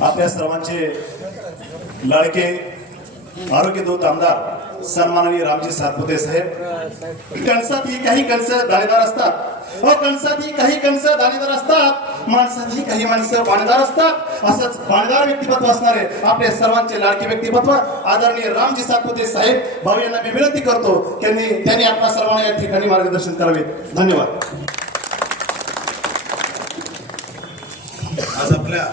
आपल्या सर्वांचे लाडके आरोग्य दूत आमदार सन्माननीय रामजी सातपुते साहेब, कणसात ही काही कणस दाणेदार असतात, कणसात ही काही कणस दाणेदार असतात, माणसात ही काही माणसं बाणेदार असतात. असंच बाणेदार व्यक्तिमत्व असणारे आपले सर्वांचे लाडके व्यक्तिमत्व आदरणीय रामजी सातपुते साहेब भाऊ यांना मी विनंती करतो त्यांनी आपल्या सर्वांना या ठिकाणी मार्गदर्शन करावे. धन्यवाद. आज आपल्या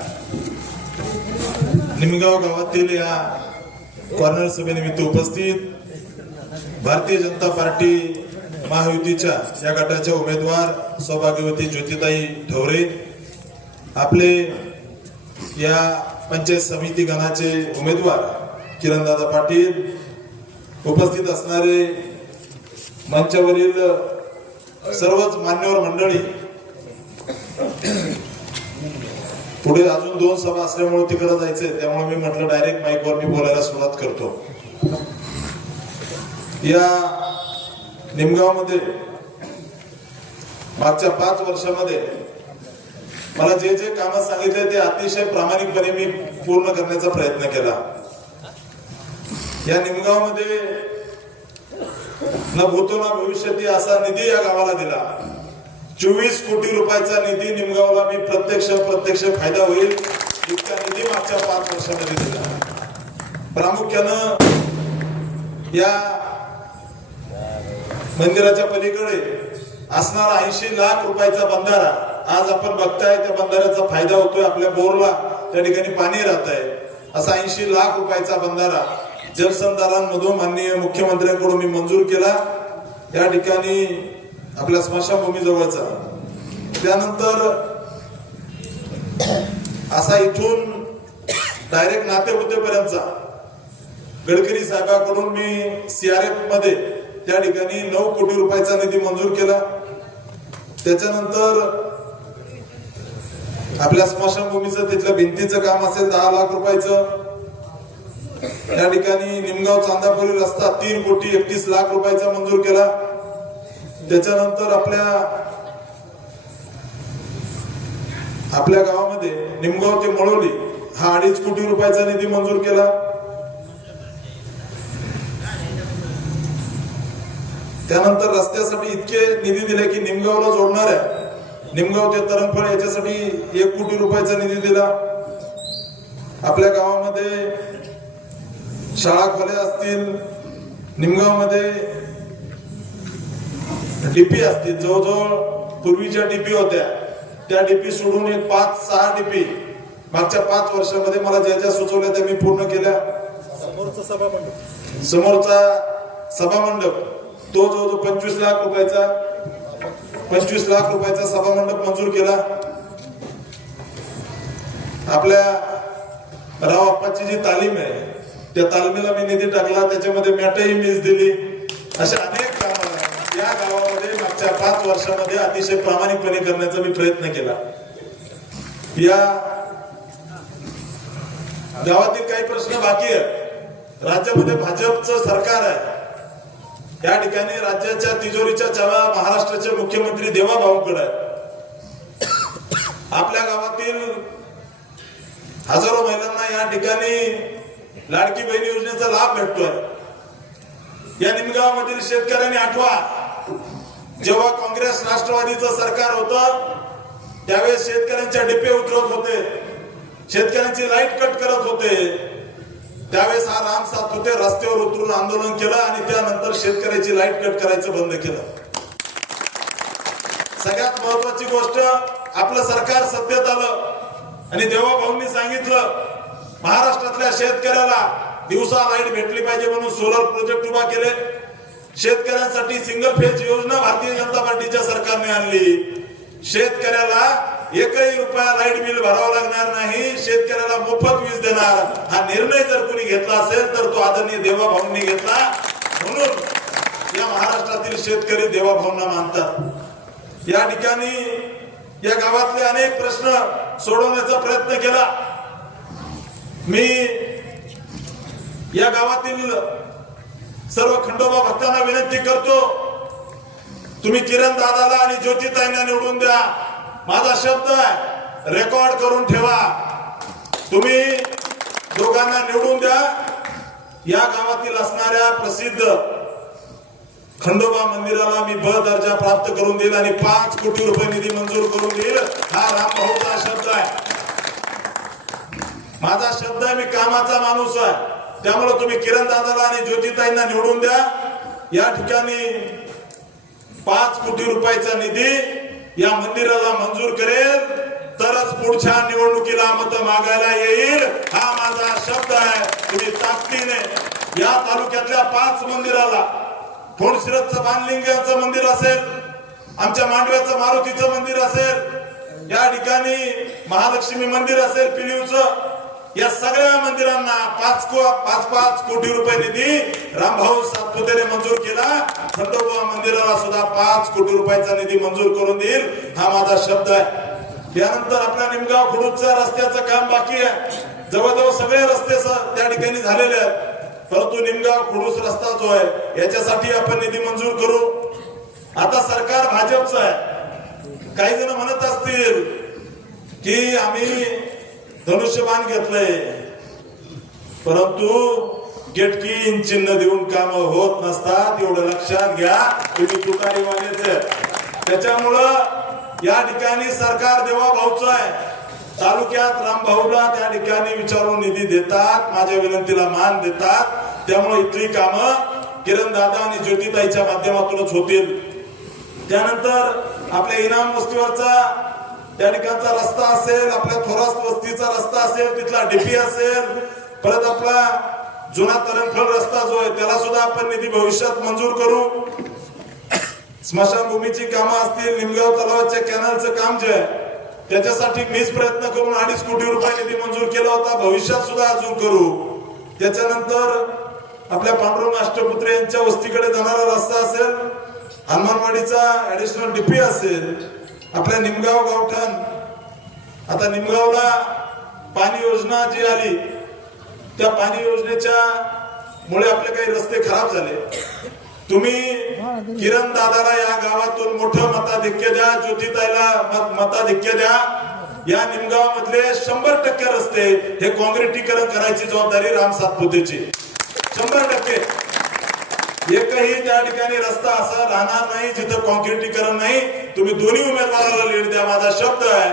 निमगाव गावातील या कॉर्नर सभेनिमित्त उपस्थित भारतीय जनता पार्टी महायुतीच्या या गटाच्या उमेदवार सौभाग्यवती ज्योतिताई ढवरे, आपले या पंचायत समिती गणाचे उमेदवार किरणदादा पाटील, उपस्थित असणारे मंचावरील सर्वच मान्यवर मंडळी, पुढे अजून 2 सभा असल्यामुळे तिकडे जायचंय, त्यामुळे मी म्हटलं डायरेक्ट माईकवर मी बोलायला सुरुवात करतो. या निमगावमध्ये मागच्या 5 वर्षामध्ये मला जे जे कामं सांगितले ते अतिशय प्रामाणिकपणे मी पूर्ण करण्याचा प्रयत्न केला. या निमगावमध्ये न भूतो न भविष्यती असा निधी या गावाला दिला. 24 कोटी रुपयाचा निधी निमगावला मी प्रत्यक्ष फायदा होईल इतका निधी मागच्या 5 वर्षामध्ये दिला. प्रामुख्यानं या मंदिराच्या पलीकडे असणारा 80 लाख रुपयाचा बंधारा, आज आपण बघताय त्या बंधाऱ्याचा फायदा होतोय. आपल्या बोरला त्या ठिकाणी पाणी राहत आहे. असा 80 लाख रुपयाचा बंधारा जलसंधारणमधून माननीय मुख्यमंत्र्यांकडून मी मंजूर केला या ठिकाणी आपल्या स्मशानभूमी जवळचा. त्यानंतर असा इथून डायरेक्ट नातेपुतेपर्यंतचा गडकरी साहेबांकडून मी CRF मध्ये त्या ठिकाणी 9 कोटी रुपयाचा निधी मंजूर केला. त्याच्यानंतर आपल्या स्मशानभूमीचं तिथल्या भिंतीचं काम असेल 10 लाख रुपयाचं. त्या ठिकाणी निमगाव चांदापुरी रस्ता 3 कोटी 31 लाख रुपयाचा मंजूर केला. त्याच्यानंतर आपल्या गावामध्ये निमगाव ते मळवली हा 2.5 कोटी रुपयाचा निधी मंजूर केला. त्यानंतर रस्त्यासाठी इतके निधी दिले की निमगावला जोडणाऱ्या निमगाव ते तरंगफळ याच्यासाठी 1 कोटी रुपयाचा निधी दिला. आपल्या गावामध्ये शाळा खोल्या असतील, निमगावमध्ये डीपी असतील, जवळजवळ पूर्वीच्या डीपी होत्या त्या डीपी सोडून 5-6 डीपी मागच्या 5 वर्षामध्ये मला ज्या सुचवल्या त्या मी पूर्ण केल्या. समोरचा सभामंडप तो जो 25 लाख रुपयाचा सभामंडप मंजूर केला. आपल्या राव अप्पाची जी तालीम आहे त्या तालमीला मी निधी टाकला, त्याच्यामध्ये मॅटही मीच दिली. अशा अनेक कामं या गावामध्ये मागच्या 5 वर्षामध्ये अतिशय प्रामाणिकपणे करण्याचा मी प्रयत्न केला. या गावातील काही प्रश्न बाकी आहेत. राज्यामध्ये भाजपचं सरकार आहे. या ठिकाणी राज्याच्या तिजोरीच्या चाव्या महाराष्ट्राचे मुख्यमंत्री देवाभाऊंकडे आहेत. आपल्या गावातील हजारो महिलांना या ठिकाणी लाडकी बहीण योजनेचा लाभ भेटतोय. या निमगावामधील शेतकऱ्यांनी आठवा, जेव्हा काँग्रेस राष्ट्रवादीचं सरकार होतं त्यावेळेस शेतकऱ्यांच्या डिपे उतरत होते, शेतकऱ्यांची लाईट कट करत होते. त्यावेळेस हा राम सातपुते रस्त्यावर उतरून आंदोलन केलं आणि त्यानंतर शेतकऱ्याची लाईट कट करायचं बंद केलं. सगळ्यात महत्वाची गोष्ट, आपलं सरकार सत्तेत आलं आणि देवाभाऊंनी सांगितलं महाराष्ट्रातल्या शेतकऱ्याला दिवसा लाईट भेटली पाहिजे म्हणून सोलर प्रोजेक्ट उभा केले. शेतकऱ्यांसाठी सिंगल फेज योजना भारतीय जनता पार्टीच्या सरकारने आणली. शेतकऱ्याला 1 रुपया लाईट बिल भरावं लागणार नाही, शेतकऱ्याला मोफत वीज देणार. हा निर्णय जर कोणी घेतला असेल तर तो आदरणीय देवाभाऊंनी घेतला. म्हणून या महाराष्ट्रातील शेतकरी देवाभाऊंना मानतात. या ठिकाणी या गावातले अनेक प्रश्न सोडवण्याचा प्रयत्न केला. मी या गावातील सर्व खंडोबा भक्तांना विनंती करतो, तुम्ही किरण दादाला आणि ज्योतिताईंना निवडून द्या. माझा शब्द आहे, रेकॉर्ड करून ठेवा. तुम्ही दोघांना निवडून द्या. या गावातील असणाऱ्या प्रसिद्ध खंडोबा मंदिराला मी ब दर्जा प्राप्त करून देईल आणि 5 कोटी रुपये निधी मंजूर करून देईल. हा रामभाऊचा शब्द आहे. माझा शब्द आहे, मी कामाचा माणूस आहे. त्यामुळे तुम्ही किरण दादाला आणि ज्योतिताईंना निवडून द्या. या ठिकाणी 5 कोटी रुपयाचा निधी या मंदिराला मंजूर करेल तरच पुढच्या निवडणुकीला मत मागायला येईल. हा माझा शब्द आहे. तुम्ही ताकदीने या तालुक्यातल्या 5 मंदिराला, फोंडशिरसचं बाणलिंगाचं मंदिर असेल, आमच्या मांडव्याचं मारुतीचं मंदिर असेल, या ठिकाणी महालक्ष्मी मंदिर असेल पिलीवचं, या सगळ्या मंदिरांना 5 कोटी रुपये निधी रामभाऊ सातपुतेने मंजूर केला. खंडोबा मंदिराला सुद्धा 5 कोटी रुपयाचा निधी मंजूर करून देईल. हा माझा शब्द आहे. त्यानंतर आपल्या निमगाव खुडूचा रस्त्याचं काम बाकी आहे. जवळजवळ सगळे रस्ते त्या ठिकाणी झालेले आहेत, परंतु निमगाव खुडूस रस्ता जो आहे याच्यासाठी आपण निधी मंजूर करू. आता सरकार भाजपचं आहे. काही जण म्हणत असतील की आम्ही धनुष्यबाण घेतलंय, परंतु गेटकीन चिन्ह देऊन काम होत नसतात, एवढं लक्षात घ्या. तुम्ही तुतारीवालेच. त्याच्यामुळं या ठिकाणी सरकार देवाभाऊचं आहे. तालुक्यात रामभाऊला त्या ठिकाणी विचारून निधी देतात, माझ्या विनंतीला मान देतात. त्यामुळे इथली कामं किरण दादा आणि ज्योतिताईच्या माध्यमातूनच होतील. त्यानंतर आपल्या इनाम वस्तीवरचा त्या ठिकाणचा रस्ता असेल, आपल्या थोरास वस्तीचा रस्ता असेल, तिथला डीपी असेल, परत आपला जुना तरणखल रस्ता जो आहे त्याला सुद्धा आपण निधी भविष्यात मंजूर करू. स्मशानभूमीची कामं असतील, निमगाव तलावाच्या कॅनलचं काम जे आहे त्याच्यासाठी मीच प्रयत्न करून 2.5 कोटी रुपये निधी मंजूर केला होता. भविष्यात सुद्धा अजून करू. त्याच्यानंतर आपल्या पांडुरंग अष्टपुत्रे यांच्या वस्तीकडे जाणारा रस्ता असेल, हनुमानवाडीचा ऍडिशनल डीपी असेल, आपल्या निमगाव गावठाण, आता निमगावला पाणी योजना जी आली त्या पाणी योजनेच्या मुळे आपले काही रस्ते खराब झाले. तुम्ही किरण दादाला या गावातून मोठं मताधिक्य द्या, ज्योतिताईला मताधिक्य द्या. या निमगाव मधले 100% रस्ते हे काँक्रिटीकरण करायची जबाबदारी राम सातपुतेची. 100%. एकही त्या ठिकाणी रस्ता असा राहणार नाही जिथं काँक्रिटीकरण नाही. तुम्ही दोन्ही उमेदवाराला लीड द्या. माझा शब्द आहे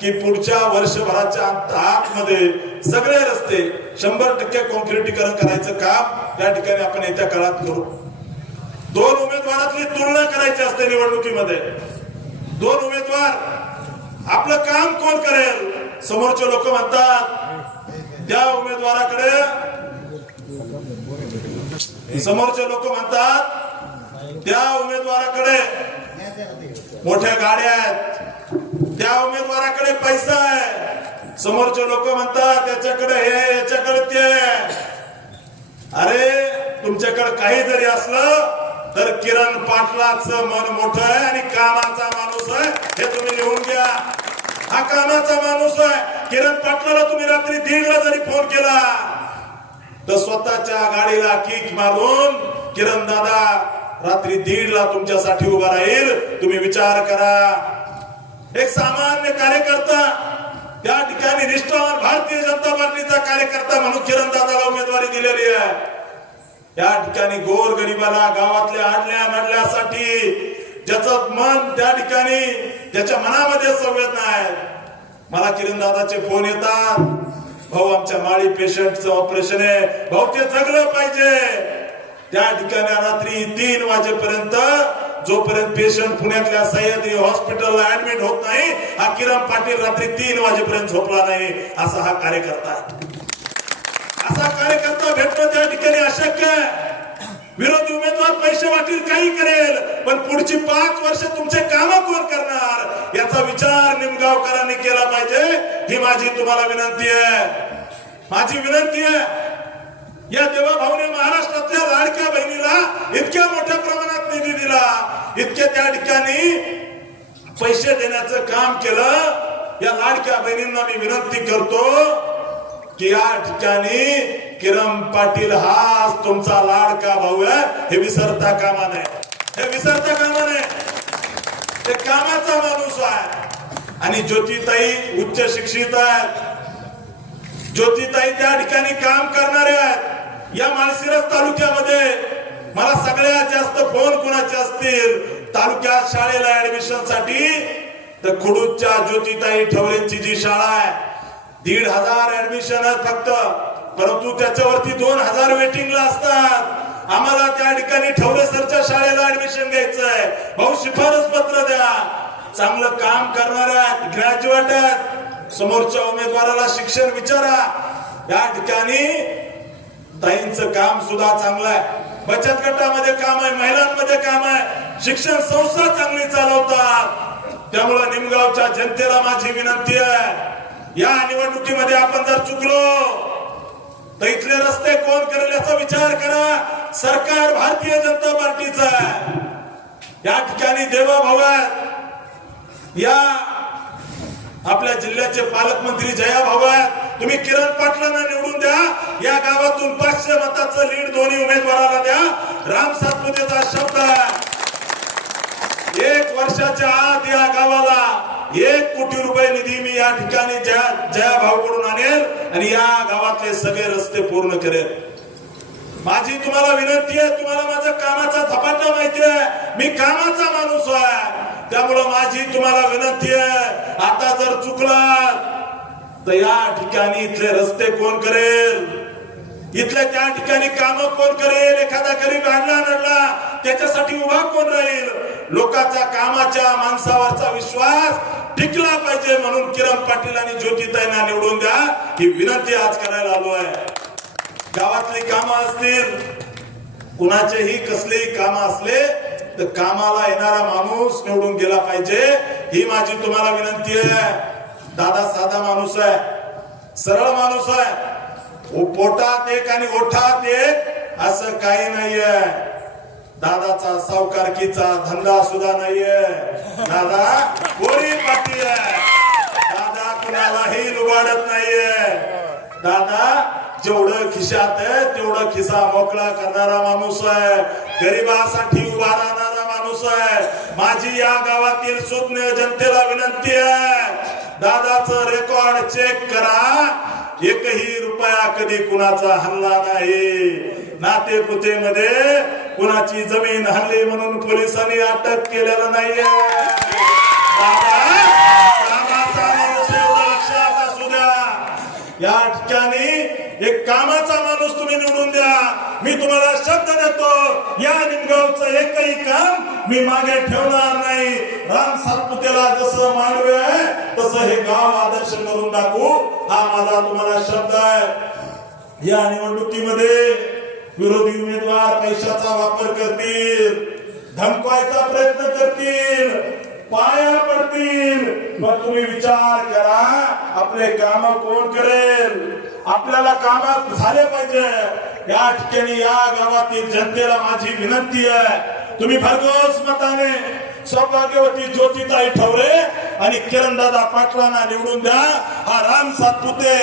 की पुढच्या वर्षभराच्या आतमध्ये सगळे रस्ते 100% काँक्रिटीकरण करायचं काम त्या ठिकाणी आपण येत्या काळात करू. 2 उमेदवारातली तुलना करायची असते निवडणुकीमध्ये. 2 उमेदवार, आपलं काम कोण करेल? समोरचे लोक म्हणतात त्या उमेदवाराकडे, समोरचे लोक म्हणतात त्या उमेदवाराकडे मोठ्या गाड्या आहेत, त्या उमेदवाराकडे पैसा आहे. समोरचे लोक म्हणतात त्याच्याकडे हे, याच्याकडे ते. अरे तुमच्याकडे काही जरी असलं तर किरण पाटलाचं मन मोठं आहे आणि कामाचा माणूस आहे, हे तुम्ही लिहून घ्या. हा कामाचा माणूस आहे. किरण पाटलाला तुम्ही रात्री 1:30 जरी फोन केला तर स्वतःच्या गाडीला किक मारून किरण दादा रात्री 1:30 तुमच्यासाठी उभा राहील. तुम्ही विचार करा. एक सामान्य कार्यकर्ता त्या ठिकाणी निष्ठावान भारतीय जनता पार्टीचा कार्यकर्ता म्हणून किरण दादाला उमेदवारी दिलेली आहे. या ठिकाणी गोर गरिबाला, गावातल्या आडल्या नडल्यासाठी ज्याचं मन त्या ठिकाणी, ज्याच्या मनामध्ये संवेदना आहेत. मला किरण दादाचे फोन येतात, भाऊ आमच्या माळी पेशंटचं ऑपरेशन आहे, भाऊ ते जगलं पाहिजे. त्या ठिकाणी रात्री 3 वाजेपर्यंत जोपर्यंत पेशंट पुण्यातल्या सह्याद्री हॉस्पिटलला ऍडमिट होत नाही, हा किरण पाटील रात्री 3 वाजेपर्यंत झोपला नाही. असा हा कार्यकर्ता आहे. असा कार्यकर्ता भेटणं त्या ठिकाणी अशक्य आहे. विरोधी उमेदवार पैसे वाटील, काही करेल, पण पुढची 5 वर्ष तुमचे काम कोण करणार याचा विचार निमगावकरांनी केला पाहिजे. ही माझी तुम्हाला विनंती आहे. माझी विनंती आहे. या देवाभाऊने महाराष्ट्रातल्या लाडक्या बहिणीला इतक्या मोठ्या प्रमाणात निधी दिला, इतके त्या ठिकाणी पैसे देण्याचं काम केलं. या लाडक्या बहिणींना मी विनंती करतो की या ठिकाणी किरण पाटील हाच तुमचा लाडका भाऊ आहे, हे विसरता कामा नये, हे विसरता कामा नये. ते कामाचा माणूस आहे. आणि ज्योतिताई उच्च शिक्षित आहेत, ज्योतिताई त्या ठिकाणी काम करणारे आहेत. या माळशिरस तालुक्यामध्ये मला सगळ्यात जास्त फोन कुणाचे असतील तालुक्यात शाळेला ऍडमिशन साठी, तर खुडूच्या ज्योतिताई ठवरेंची जी शाळा आहे 1,500 ऍडमिशन आहेत फक्त, परंतु त्याच्यावरती 2,000 वेटिंगला असतात. आम्हाला त्या ठिकाणी ठवरे सरच्या शाळेला ऍडमिशन घ्यायचं आहे, भाऊ शिफारस पत्र द्या. चांगलं काम करणारे आहेत, ग्रॅज्युएट आहेत, समोरच्या उमेदवाराला शिक्षण विचारा. या ठिकाणी ताईंचं काम सुद्धा चांगलं आहे, बचत गटामध्ये काम आहे, महिलांमध्ये काम आहे, शिक्षण संस्था चांगली चालवतात. त्यामुळे निमगावच्या जनतेला माझी विनंती आहे, या निवडणुकीमध्ये आपण जर चुकलो तर इथले रस्ते कोण करेल याचा विचार करा. सरकार भारतीय जनता पार्टीचं आहे. या ठिकाणी देवा भाऊ आहेत, या आपल्या जिल्ह्याचे पालकमंत्री जया भाऊ आहेत. तुम्ही किरण पाटलांना निवडून द्या. या गावातून 500 मताचं लीड दोन्ही उमेदवाराला द्या. राम सातपुतेचा शब्द आहे, 1 वर्षाच्या आत या गावाला 1 कोटी रुपये निधी मी या ठिकाणी जया भाऊकडून आणेल आणि या गावातले सगळे रस्ते पूर्ण करेल. माझी तुम्हाला विनंती आहे, तुम्हाला माझ्या कामाचा झपाटा माहिती आहे, मी कामाचा माणूस आहे. त्यामुळे माझी तुम्हाला विनंती आहे, आता जर चुकलात तर या ठिकाणी इथले रस्ते कोण करेल, इथले त्या ठिकाणी काम कोण करेल, एखादा गरीब आणला नडला त्याच्यासाठी उभा कोण राहील. लोकांचा कामाच्या माणसावरचा विश्वास टिकला पाहिजे, म्हणून किरण पाटील आणि ज्योतिताईंना निवडून द्या ही विनंती आज करायला आलो आहे. गावातली कामं असतील, कुणाचेही कसलेही काम असले तर कामाला येणारा माणूस निवडून गेला पाहिजे, ही माझी तुम्हाला विनंती आहे. दादा साधा माणूस आहे, सरळ माणूस आहे, पोटात एक आणि ओठात एक असं काही नाहीये. दादाचा सावकारकीचा धंदा सुद्धा नाहीये. दादा गोरी पाटी आहे, दादा कुणालाही लुबाडत नाहीये. दादा जेवढं खिशात आहे तेवढं खिसा मोकळा करणारा माणूस आहे, गरिबासाठी उभा राहणारा माणूस आहे. माझी या गावातील सुज्ञ जनतेला विनंती आहे, दादाचं रेकॉर्ड चेक करा. एकही रुपया कधी कुणाचा हल्ला नाही. नातेपुतेमध्ये कुणाची जमीन हल्ली म्हणून पोलिसांनी अटक केलेलं नाहीये. कामाचा माणूस एवढं लक्षात असू द्या. या ठिकाणी एक कामाचा माणूस तुम्ही निवडून द्या. मी तुम्हाला शब्द देतो, या निमगावचं एकही काम मी मागे ठेवणार नाही. राम सातपुतेला जसं मांडवे आहे तसं हे गाव आदर्श करून दाखवू, हा माझा तुम्हाला शब्द आहे. या निवडणुकीमध्ये विरोधी उमेदवार पैशाचा वापर करतील, धमकवायचा प्रयत्न करतील, पाया पडतील. मग तुम्ही विचार करा, आपले काम कोण करेल. आपल्याला काम झाले पाहिजे. या ठिकाणी या गावातील जनतेला माझी विनंती आहे, तुम्ही भरघोस मताने सौभाग्यवती ज्योतिताई ठवरे आणि किरणदादा पाटलांना निवडून द्या. हा राम सातपुते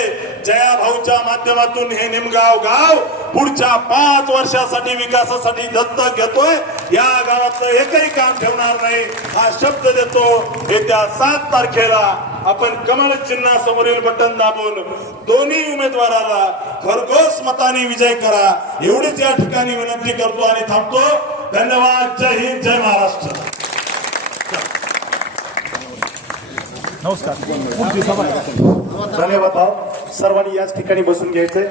जया भाऊच्या माध्यमातून हे निमगाव गाव पुढच्या 5 वर्षासाठी विकासासाठी दत्तक घेतोय. या गावातलं एकही काम ठेवणार नाही हा शब्द देतो. येत्या 7 तारखेला आपण कमळ चिन्हासमोरील बटन दाबून दोन्ही उमेदवाराला भरघोस मताने विजय करा, एवढीच या ठिकाणी विनंती करतो आणि थांबतो. धन्यवाद. जय हिंद, जय महाराष्ट्र. नमस्कार. धन्यवाद भाऊ. सर्वांनी याच ठिकाणी बसून घ्यायचंय.